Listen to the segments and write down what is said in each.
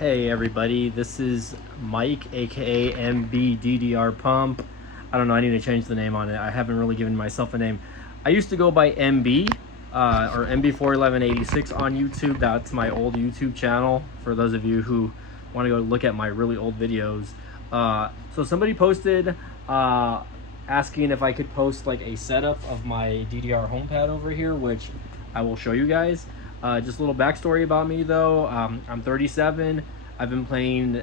Hey everybody, this is Mike, aka MB DDR Pump. I don't know, I need to change the name on it. I haven't really given myself a name. I used to go by MB or MB41186 on YouTube. That's my old YouTube channel for those of you who want to go look at my really old videos. So somebody posted asking if I could post like a setup of my DDR HomePad over here, which I will show you guys. Just a little backstory about me though. I'm 37. I've been playing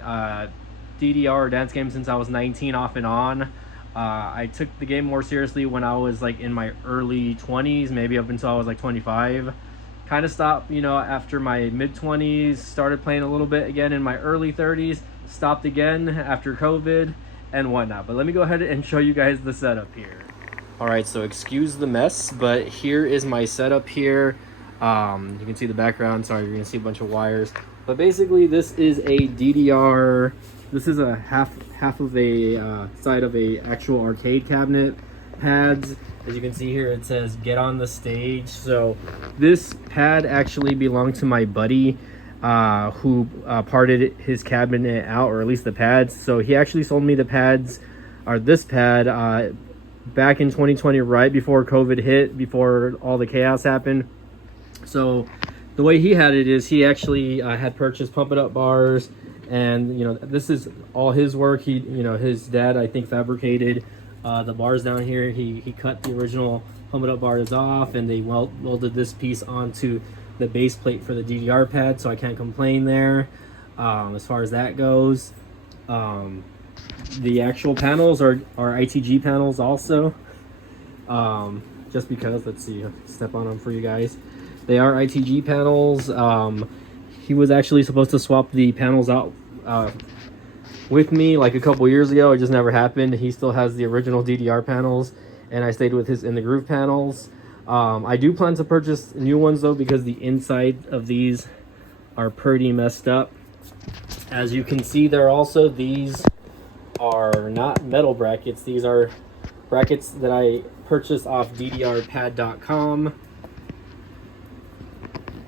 DDR dance games since I was 19 off and on. I took the game more seriously when I was like in my early 20s, maybe up until I was like 25. Kind of stopped, after my mid 20s, started playing a little bit again in my early 30s, stopped again after COVID and whatnot. But let me go ahead and show you guys the setup here. All right, so excuse the mess, but here is my setup here. You can see the background. Sorry, you're gonna see a bunch of wires, but basically this is a DDR. This is a half of a side of a actual arcade cabinet pads. As you can see here, it says "Get on the stage." So this pad actually belonged to my buddy who parted his cabinet out, or at least the pads. So he actually sold me the pads, or this pad, back in 2020, right before COVID hit, before all the chaos happened. So the way he had it is he actually had purchased Pump It Up bars, and this is all his work. He his dad, I think, fabricated the bars down here. He cut the original Pump It Up bars off, and they welded this piece onto the base plate for the DDR pad, so I can't complain there as far as that goes. The actual panels are ITG panels also, just because, let's see, step on them for you guys. They are ITG panels. He was actually supposed to swap the panels out with me like a couple years ago. It just never happened. He still has the original DDR panels, and I stayed with his In the Groove panels. I do plan to purchase new ones though, because the inside of these are pretty messed up. As you can see, these are not metal brackets. These are brackets that I purchased off DDRpad.com.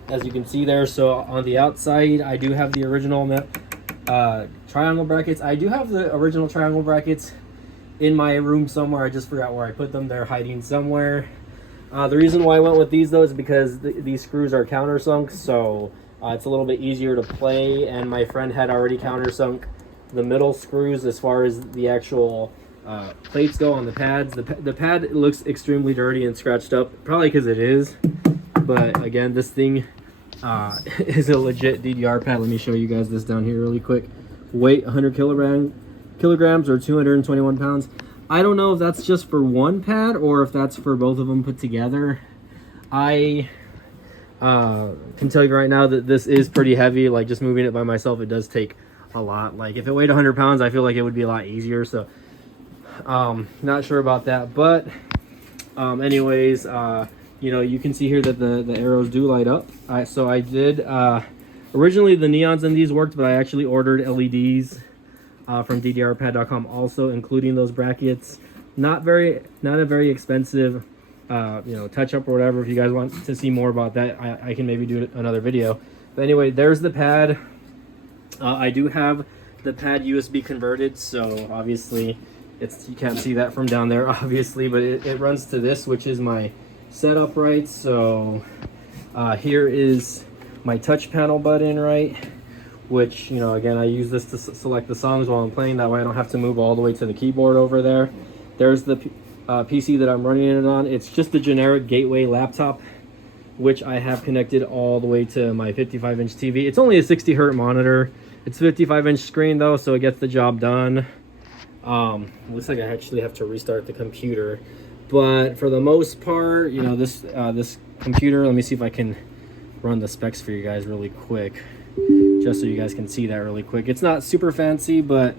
As you can see there, so on the outside I do have the original triangle brackets. I do have the original triangle brackets in my room somewhere. I just forgot where I put them. They're hiding somewhere. The reason why I went with these though is because these screws are countersunk, so it's a little bit easier to play, and my friend had already countersunk the middle screws as far as the actual plates go on the pads. The pad looks extremely dirty and scratched up, probably because it is, but again, this thing is a legit DDR pad. Let me show you guys this down here really quick. Weight 100 kilograms or 221 pounds. I don't know if that's just for one pad or if that's for both of them put together. I can tell you right now that this is pretty heavy. Like, just moving it by myself, it does take a lot. Like, if it weighed 100 pounds, I feel like it would be a lot easier. So not sure about that, but anyways, you can see here that the arrows do light up. So I did, originally the neons in these worked, but I actually ordered LEDs from DDRpad.com also, including those brackets. Not a very expensive, touch up or whatever. If you guys want to see more about that, I can maybe do another video. But anyway, there's the pad. I do have the pad USB converted, so obviously you can't see that from down there, obviously, but it runs to this, which is my setup, right? So here is my touch panel button, right, which again, I use this to select the songs while I'm playing. That way I don't have to move all the way to the keyboard over there. There's the PC that I'm running it on. It's just a generic gateway laptop, which I have connected all the way to my 55-inch TV. It's only a 60 hertz monitor. It's a 55-inch screen though, so it gets the job done. Looks like I actually have to restart the computer, but for the most part, this computer, let me see if I can run the specs for you guys really quick, just so you guys can see that really quick. It's not super fancy, but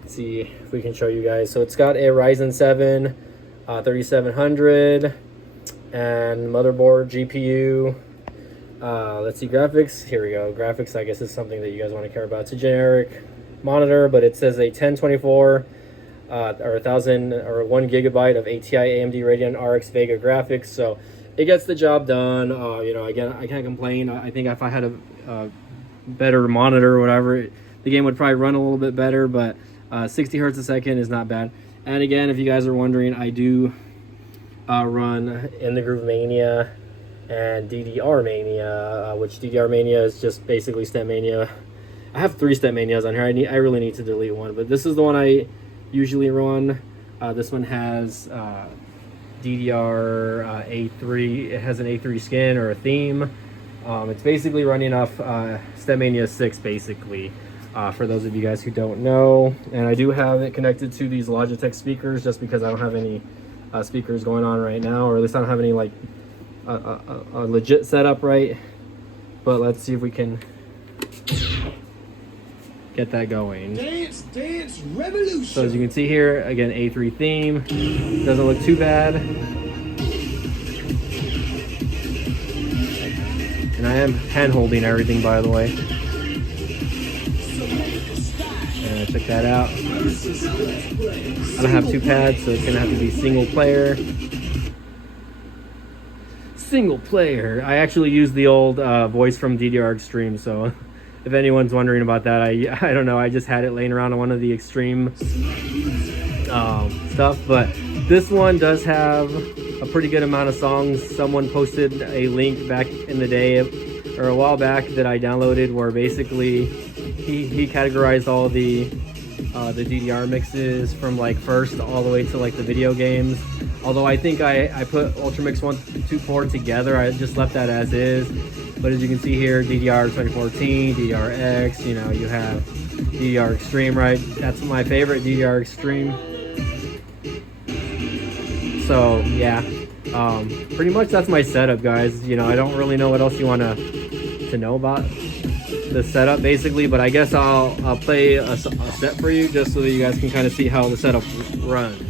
let's see if we can show you guys. So it's got a Ryzen 7 3700 and motherboard, GPU. Let's see, graphics. Here we go. Graphics, I guess, is something that you guys want to care about. It's a generic monitor, but it says a 1024 or 1000 or 1 gigabyte of ATI AMD Radeon RX Vega graphics. So it gets the job done. Again, I can't complain. I think if I had a better monitor or whatever, the game would probably run a little bit better, but 60 hertz a second is not bad. And again, if you guys are wondering, I do run In the Groove Mania and DDR Mania, which DDR Mania is just basically Step Mania. I have 3 Step Manias on here. I really need to delete one, but this is the one I usually run. This one has DDR A3. It has an A3 skin or a theme. It's basically running off Step Mania 6, basically, for those of you guys who don't know. And I do have it connected to these Logitech speakers, just because I don't have any speakers going on right now, or at least I don't have any like a legit setup, right? But let's see if we can get that going. Dance, dance, revolution. So as you can see here, again, A3 theme. Doesn't look too bad. And I am hand holding everything, by the way. And check that out. I don't have 2 pads, so it's gonna have to be single player. Single player. I actually used the old voice from DDR Extreme, so if anyone's wondering about that, I don't know. I just had it laying around on one of the Extreme stuff, but this one does have a pretty good amount of songs. Someone posted a link back in the day, or a while back, that I downloaded, where basically he categorized all the DDR mixes from like first all the way to like the video games. Although I think I put Ultramix 1 2 4 together. I just left that as is. But as you can see here, DDR 2014, DDR X, you know, you have DDR Extreme, right? That's my favorite, DDR Extreme. So yeah, pretty much that's my setup, guys. You know, I don't really know what else you want to know about the setup, basically, but I guess I'll play a set for you, just so that you guys can kind of see how the setup runs.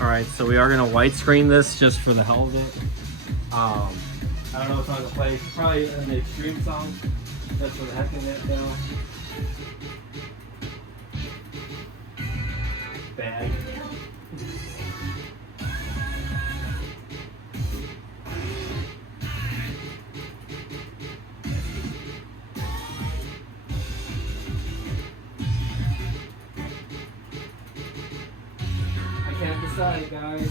Alright, so we are going to widescreen this just for the hell of it. I don't know what song to play. It's probably an Extreme song, just for the heck of it, though. Bad. Can't decide, guys.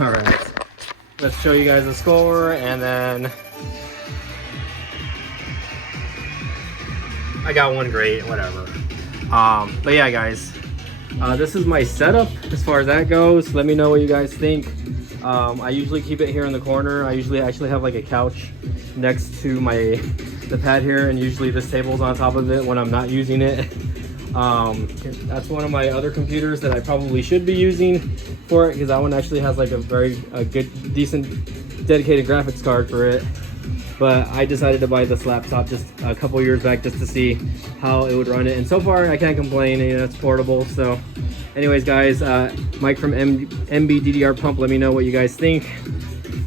All right, let's show you guys the score, and then I got one grade, whatever. But yeah, guys, this is my setup as far as that goes. Let me know what you guys think. I usually keep it here in the corner. I usually actually have like a couch next to the pad here, and usually this table's on top of it when I'm not using it. That's one of my other computers that I probably should be using for it, because that one actually has like a good, decent, dedicated graphics card for it. But I decided to buy this laptop just a couple years back just to see how it would run it, and so far I can't complain. You know, it's portable. So anyways, guys, Mike from MB DDR Pump, let me know what you guys think.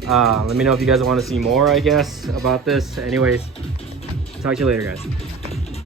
Let me know if you guys want to see more, I guess, about this. Anyways, talk to you later, guys.